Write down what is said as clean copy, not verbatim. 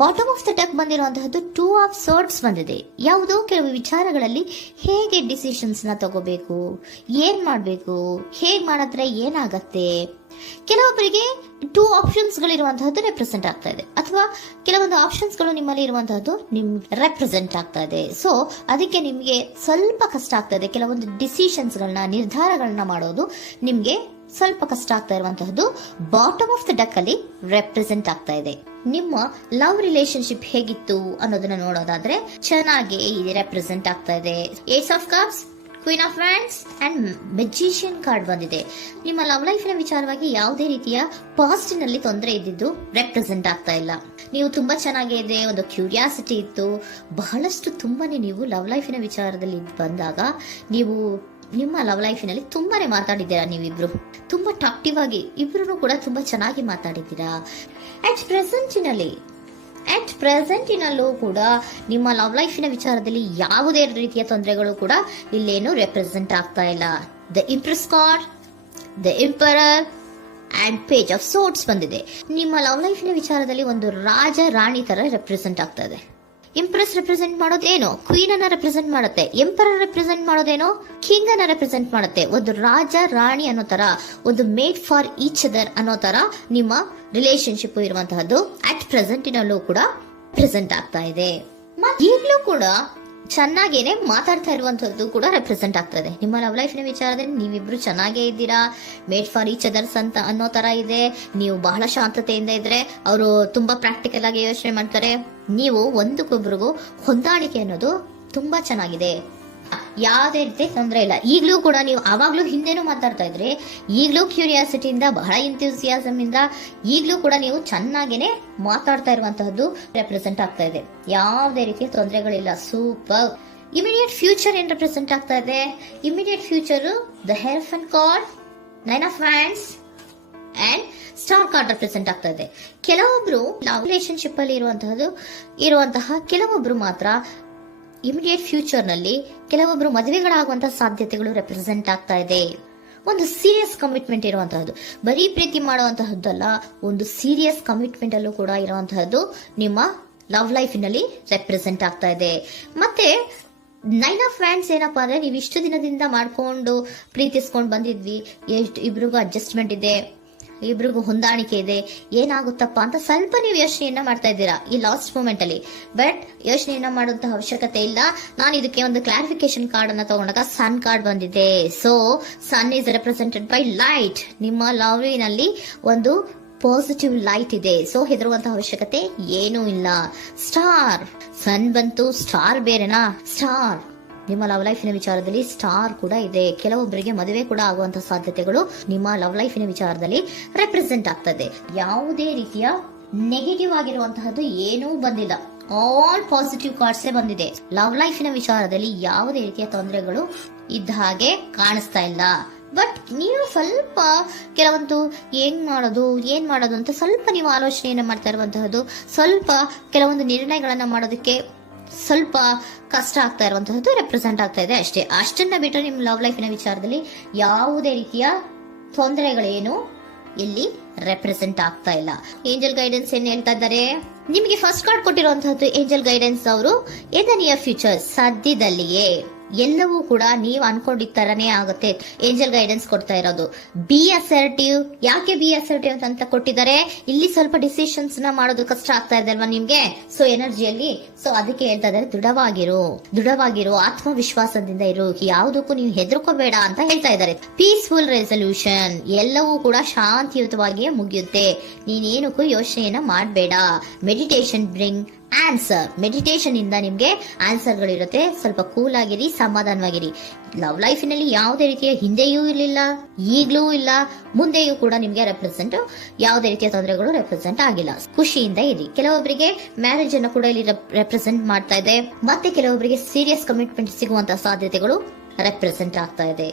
Bottom of the deck ಬಂದಿರುವಂತಹದ್ದು 2 of swords ಬಂದಿದೆ. ಯಾವುದೋ ಕೆಲವು ವಿಚಾರಗಳಲ್ಲಿ ಹೇಗೆ ಡಿಸಿಷನ್ಸ್ ನ ತಗೋಬೇಕು, ಏನ್ ಮಾಡ್ಬೇಕು, ಹೇಗ್ ಮಾಡಿದ್ರೆ ಏನಾಗತ್ತೆ. ಕೆಲವೊಬ್ಬರಿಗೆ 2 ಆಪ್ಷನ್ಸ್ ಗಳಿರುವಂತಹದ್ದು ರೆಪ್ರೆಸೆಂಟ್ ಆಗ್ತಾ ಇದೆ, ಅಥವಾ ಕೆಲವೊಂದು ಆಪ್ಷನ್ಸ್ ಗಳು ನಿಮ್ಮಲ್ಲಿ ಇರುವಂತಹದ್ದು ರೆಪ್ರೆಸೆಂಟ್ ಆಗ್ತಾ ಇದೆ. ಸೊ ಅದಕ್ಕೆ ನಿಮ್ಗೆ ಸ್ವಲ್ಪ ಕಷ್ಟ ಆಗ್ತಾ ಇದೆ. ಕೆಲವೊಂದು ಡಿಸಿಷನ್ಸ್ ಗಳನ್ನ, ನಿರ್ಧಾರಗಳನ್ನ ಮಾಡೋದು ನಿಮ್ಗೆ ಸ್ವಲ್ಪ ಕಷ್ಟ ಆಗ್ತಾ ಇರುವಂತಹದ್ದು ಬಾಟಮ್ ಆಫ್ ದ ಡೆಕ್ ಅಲ್ಲಿ ರೆಪ್ರೆಸೆಂಟ್ ಆಗ್ತಾ ಇದೆ. ನಿಮ್ಮ ಲವ್ ರಿಲೇಶನ್ಶಿಪ್ ಹೇಗಿತ್ತು ಅನ್ನೋದನ್ನ ನೋಡೋದಾದ್ರೆ ಚೆನ್ನಾಗಿ ರೆಪ್ರೆಸೆಂಟ್ ಆಗ್ತಾ ಇದೆ. Ace of cups, queen of wands and magician card ಬಂದಿದೆ. ನಿಮ್ಮ ಲವ್ ಲೈಫಿನ ವಿಚಾರವಾಗಿ ಯಾವುದೇ ರೀತಿಯ ಪಾಸ್ಟಿನಲ್ಲಿ ತೊಂದರೆ ಇದ್ದಿದ್ದು ರೆಪ್ರೆಸೆಂಟ್ ಆಗ್ತಾ ಇಲ್ಲ. ನೀವು ತುಂಬಾ ಚೆನ್ನಾಗಿದೆ, ಒಂದು ಕ್ಯೂರಿಯಾಸಿಟಿ ಇತ್ತು, ಬಹಳಷ್ಟು ತುಂಬಾನೇ ನೀವು ಲವ್ ಲೈಫಿನ ವಿಚಾರದಲ್ಲಿ ಬಂದಾಗ ನೀವು ನಿಮ್ಮ ಲವ್ ಲೈಫಿನಲ್ಲಿ ತುಂಬಾನೇ ಮಾತಾಡಿದ್ದೀರಾ. ನೀವಿಬ್ರು ತುಂಬಾ ಟಾಕ್ಟಿವ್ ಆಗಿ ಇಬ್ರು ಕೂಡ ತುಂಬಾ ಚೆನ್ನಾಗಿ ಮಾತಾಡಿದ್ದೀರಾ. ಅಟ್ ಪ್ರೆಸೆಂಟಿನಲ್ಲೂ ಕೂಡ ನಿಮ್ಮ ಲವ್ ಲೈಫಿನ ವಿಚಾರದಲ್ಲಿ ಯಾವುದೇ ರೀತಿಯ ತೊಂದರೆಗಳು ಕೂಡ ಇಲ್ಲೇನು ರೆಪ್ರೆಸೆಂಟ್ ಆಗ್ತಾ ಇಲ್ಲ. The empress card, the emperor and page of swords ಬಂದಿದೆ. ನಿಮ್ಮ ಲವ್ ಲೈಫಿನ ವಿಚಾರದಲ್ಲಿ ಒಂದು ರಾಜ ರಾಣಿ ತರ ರೆಪ್ರೆಸೆಂಟ್ ಆಗ್ತಾ ಇದೆ. ಇಂಪ್ರೆಸ್ ರೆಪ್ರೆಸೆಂಟ್ ಮಾಡೋದೇನೋ ಕ್ವೀನ್ ಅನ್ನ ರೆಪ್ರೆಸೆಂಟ್ ಮಾಡುತ್ತೆ, ಎಂಪರರ್ ರೆಪ್ರೆಸೆಂಟ್ ಮಾಡೋದೇನೋ ಕಿಂಗ್ ಅನ್ನ ರೆಪ್ರೆಸೆಂಟ್ ಮಾಡುತ್ತೆ. ಒಂದು ರಾಜ ರಾಣಿ ಅನ್ನೋ ತರ, ಒಂದು ಮೇಡ್ ಫಾರ್ ಈಚ್ ಅದರ್ ಅನ್ನೋ ತರ ನಿಮ್ಮ ರಿಲೇಶನ್ಶಿಪ್ ಇರುವಂತಹದ್ದು ಅಟ್ ಪ್ರೆಸೆಂಟಿನಲ್ಲೂ ಕೂಡ ಪ್ರೆಸೆಂಟ್ ಆಗ್ತಾ ಇದೆ. ಈಗಲೂ ಕೂಡ ಚೆನ್ನಾಗೇನೆ ಮಾತಾಡ್ತಾ ಇರುವಂತದ್ದು ಕೂಡ ರೆಪ್ರೆಸೆಂಟ್ ಆಗ್ತಾ ಇದೆ. ನಿಮ್ಮ ಲವ್ ಲೈಫಿನ ವಿಚಾರದಲ್ಲಿ ನೀವಿಬ್ರು ಚೆನ್ನಾಗೇ ಇದ್ದೀರಾ, ಮೇಡ್ ಫಾರ್ ಈಚ್ ಅದರ್ಸ್ ಅಂತ ಅನ್ನೋ ತರ ಇದೆ. ನೀವು ಬಹಳ ಶಾಂತತೆಯಿಂದ ಇದ್ರೆ ಅವರು ತುಂಬಾ ಪ್ರಾಕ್ಟಿಕಲ್ ಆಗಿ ಯೋಚನೆ ಮಾಡ್ತಾರೆ. ನೀವು ಒಂದಕ್ಕೊಬ್ರಿಗೂ ಹೊಂದಾಣಿಕೆ ಅನ್ನೋದು ತುಂಬಾ ಚೆನ್ನಾಗಿದೆ, ಯಾವುದೇ ರೀತಿ ತೊಂದರೆ ಇಲ್ಲ. ಈಗಲೂ ಕೂಡ ನೀವು ಆವಾಗ್ಲೂ ಹಿಂದೆನೂ ಮಾತಾಡ್ತಾ ಇದ್ರಿ, ಈಗಲೂ ಕ್ಯೂರಿಯಾಸಿಟಿಯಿಂದ, ಬಹಳ ಇಂಥ್ಯೂಸಿಯಾಸಮ್ ಇಂದ ಈಗಲೂ ಕೂಡ ನೀವು ಚೆನ್ನಾಗೇನೆ ಮಾತಾಡ್ತಾ ಇರುವಂತಹದ್ದು ರೆಪ್ರೆಸೆಂಟ್ ಆಗ್ತಾ ಇದೆ. ಯಾವುದೇ ರೀತಿಯ ತೊಂದರೆಗಳಿಲ್ಲ, ಸೂಪರ್. ಇಮಿಡಿಯೇಟ್ ಫ್ಯೂಚರ್ ಏನ್ ರೆಪ್ರೆಸೆಂಟ್ ಆಗ್ತಾ ಇದೆ? Immediate future the hierophant card, 9 of wands and star card represent ಆಗ್ತಾ ಇದೆ. ಕೆಲವೊಬ್ರು ಲವ್ ರಿಲೇಶನ್ಶಿಪ್ ಅಲ್ಲಿ ಇರುವಂತಹ ಕೆಲವೊಬ್ರು ಮಾತ್ರ ಇಮಿಡಿಯೇಟ್ ಫ್ಯೂಚರ್ ನಲ್ಲಿ ಕೆಲವೊಬ್ರು ಮದುವೆಗಳಾಗುವಂತಹ ಸಾಧ್ಯತೆಗಳು ರೆಪ್ರೆಸೆಂಟ್ ಆಗ್ತಾ ಇದೆ. ಒಂದು ಸೀರಿಯಸ್ ಕಮಿಟ್ಮೆಂಟ್ ಇರುವಂತಹದ್ದು, ಬರೀ ಪ್ರೀತಿ ಮಾಡುವಂತಹದ್ದಲ್ಲ, ಒಂದು ಸೀರಿಯಸ್ ಕಮಿಟ್ಮೆಂಟ್ ಅಲ್ಲೂ ಕೂಡ ಇರುವಂತಹದ್ದು ನಿಮ್ಮ ಲವ್ ಲೈಫಿನಲ್ಲಿ ರೆಪ್ರೆಸೆಂಟ್ ಆಗ್ತಾ ಇದೆ. ಮತ್ತೆ 9 ಆಫ್ ವ್ಯಾಂಡ್ಸ್ ಏನಪ್ಪಾ ಅಂದ್ರೆ, ನೀವು ಇಷ್ಟು ದಿನದಿಂದ ಮಾಡ್ಕೊಂಡು ಪ್ರೀತಿಸ್ಕೊಂಡು ಬಂದಿದ್ವಿ, ಇಬ್ರಿಗೂ ಅಡ್ಜಸ್ಟ್ಮೆಂಟ್ ಇದೆ, ಇಬ್ರಿಗೂ ಹೊಂದಾಣಿಕೆ ಇದೆ, ಏನಾಗುತ್ತಪ್ಪ ಅಂತ ಸ್ವಲ್ಪ ನೀವು ಯೋಚನೆಯನ್ನ ಮಾಡ್ತಾ ಇದ್ದೀರಾ ಈ ಲಾಸ್ಟ್ ಮೂಮೆಂಟ್ ಅಲ್ಲಿ. ಬಟ್ ಯೋಚನೆಯನ್ನ ಮಾಡುವಂತಹ ಅವಶ್ಯಕತೆ ಇಲ್ಲ. ನಾನು ಇದಕ್ಕೆ ಒಂದು ಕ್ಲಾರಿಫಿಕೇಶನ್ ಕಾರ್ಡ್ ಅನ್ನ ತಗೊಂಡಾಗ ಸನ್ ಕಾರ್ಡ್ ಬಂದಿದೆ. So sun is represented by light. ನಿಮ್ಮ ಲವ್ನಲ್ಲಿ ಒಂದು ಪಾಸಿಟಿವ್ ಲೈಟ್ ಇದೆ. ಸೊ ಹೆದರುವಂತಹ ಅವಶ್ಯಕತೆ ಏನೂ ಇಲ್ಲ. ಸ್ಟಾರ್, ಸನ್ ಬಂತು, ಸ್ಟಾರ್ ಬೇರೆನಾ? ಸ್ಟಾರ್ ನಿಮ್ಮ ಲವ್ ಲೈಫಿನ ವಿಚಾರದಲ್ಲಿ ಸ್ಟಾರ್ ಕೂಡ ಇದೆ. ಕೆಲವೊಬ್ಬರಿಗೆ ಮದುವೆ ಕೂಡ ಆಗುವಂತಹ ಸಾಧ್ಯತೆಗಳು ನಿಮ್ಮ ಲವ್ ಲೈಫಿನ ವಿಚಾರದಲ್ಲಿ ರೆಪ್ರೆಸೆಂಟ್ ಆಗ್ತದೆ. ಯಾವುದೇ ರೀತಿಯ ನೆಗೆಟಿವ್ ಆಗಿರುವಂತಹದ್ದು ಏನೂ ಬಂದಿಲ್ಲ, ಆಲ್ ಪಾಸಿಟಿವ್ ಕಾರ್ಡ್ಸೇ ಬಂದಿದೆ. ಲವ್ ಲೈಫಿನ ವಿಚಾರದಲ್ಲಿ ಯಾವುದೇ ರೀತಿಯ ತೊಂದರೆಗಳು ಇದ್ದ ಹಾಗೆ ಕಾಣಿಸ್ತಾ ಇಲ್ಲ. ಬಟ್ ನೀವು ಸ್ವಲ್ಪ ಕೆಲವೊಂದು ಏನ್ ಮಾಡೋದು ಅಂತ ಸ್ವಲ್ಪ ನೀವು ಆಲೋಚನೆಯನ್ನ ಮಾಡ್ತಾ ಇರುವಂತಹದ್ದು, ಸ್ವಲ್ಪ ಕೆಲವೊಂದು ನಿರ್ಣಯಗಳನ್ನ ಮಾಡೋದಕ್ಕೆ ಸ್ವಲ್ಪ ಕಷ್ಟ ಆಗ್ತಾ ಇರುವಂತಹದ್ದು ರೆಪ್ರೆಸೆಂಟ್ ಆಗ್ತಾ ಇದೆ ಅಷ್ಟೇ. ಅಷ್ಟನ್ನ ಬಿಟ್ಟರೆ ನಿಮ್ಮ ಲವ್ ಲೈಫಿನ ವಿಚಾರದಲ್ಲಿ ಯಾವುದೇ ರೀತಿಯ ತೊಂದರೆಗಳೇನು ಇಲ್ಲಿ ರೆಪ್ರೆಸೆಂಟ್ ಆಗ್ತಾ ಇಲ್ಲ. ಏಂಜಲ್ ಗೈಡೆನ್ಸ್ ಏನ್ ಹೇಳ್ತಾ ಇದ್ದಾರೆ? ನಿಮಗೆ ಫಸ್ಟ್ ಕಾರ್ಡ್ ಕೊಟ್ಟಿರುವಂತಹದ್ದು ಏಂಜಲ್ ಗೈಡೆನ್ಸ್ ಅವರು ಇನ್ ದ ನಿಯರ್ ಫ್ಯೂಚರ್, ಸದ್ಯದಲ್ಲಿಯೇ ಎಲ್ಲವೂ ಕೂಡ ನೀವು ಅನ್ಕೊಂಡಿದ್ದ ತರನೇ ಆಗುತ್ತೆ. ಏಂಜಲ್ ಗೈಡೆನ್ಸ್ ಕೊಡ್ತಾ ಇರೋದು ಬಿ ಅಸರ್ಟಿವ್. ಯಾಕೆ ಬಿ ಅಸರ್ಟಿವ್ ಅಂತ ಕೊಟ್ಟಿದ್ದಾರೆ? ಇಲ್ಲಿ ಸ್ವಲ್ಪ ಡಿಸಿಷನ್ಸ್ ನ ಮಾಡೋದು ಕಷ್ಟ ಆಗ್ತಾ ಇದೆ ಅಲ್ವಾ ನಿಮ್ಗೆ, ಸೊ ಎನರ್ಜಿಯಲ್ಲಿ. ಸೊ ಅದಕ್ಕೆ ಹೇಳ್ತಾ ಇದ್ದಾರೆ ದೃಢವಾಗಿರು, ಆತ್ಮವಿಶ್ವಾಸದಿಂದ ಇರು, ಯಾವುದಕ್ಕೂ ನೀವು ಹೆದರ್ಕೋಬೇಡ ಅಂತ ಹೇಳ್ತಾ ಇದ್ದಾರೆ. ಪೀಸ್ಫುಲ್ ರೆಸಲ್ಯೂಷನ್, ಎಲ್ಲವೂ ಕೂಡ ಶಾಂತಿಯುತವಾಗಿಯೇ ಮುಗಿಯುತ್ತೆ, ನೀನೇನಕ್ಕೂ ಯೋಚನೆಯನ್ನ ಮಾಡಬೇಡ. ಮೆಡಿಟೇಷನ್ ಬ್ರಿಂಗ್ ಆನ್ಸರ್, ಮೆಡಿಟೇಷನ್ ಇಂದ ನಿಮ್ಗೆ ಆನ್ಸರ್ ಗಳಿರುತ್ತೆ. ಸ್ವಲ್ಪ ಕೂಲ್ ಆಗಿರಿ, ಸಮಾಧಾನವಾಗಿರಿ. ಲವ್ ಲೈಫಿನಲ್ಲಿ ಯಾವುದೇ ರೀತಿಯ ಹಿಂದೆಯೂ ಇರಲಿಲ್ಲ, ಈಗ್ಲೂ ಇಲ್ಲ, ಮುಂದೆಯೂ ಕೂಡ ನಿಮ್ಗೆ ಯಾವುದೇ ರೀತಿಯ ತೊಂದರೆಗಳು ರೆಪ್ರೆಸೆಂಟ್ ಆಗಿಲ್ಲ. ಖುಷಿಯಿಂದ ಇರಿ. ಕೆಲವೊಬ್ಬರಿಗೆ ಮ್ಯಾರೇಜ್ ಅನ್ನು ಕೂಡ ಇಲ್ಲಿ ರೆಪ್ರೆಸೆಂಟ್ ಮಾಡ್ತಾ ಇದೆ. ಮತ್ತೆ ಕೆಲವೊಬ್ಬರಿಗೆ ಸೀರಿಯಸ್ ಕಮಿಟ್ಮೆಂಟ್ ಸಿಗುವಂತಹ ಸಾಧ್ಯತೆಗಳು ರೆಪ್ರೆಸೆಂಟ್ ಆಗ್ತಾ ಇದೆ.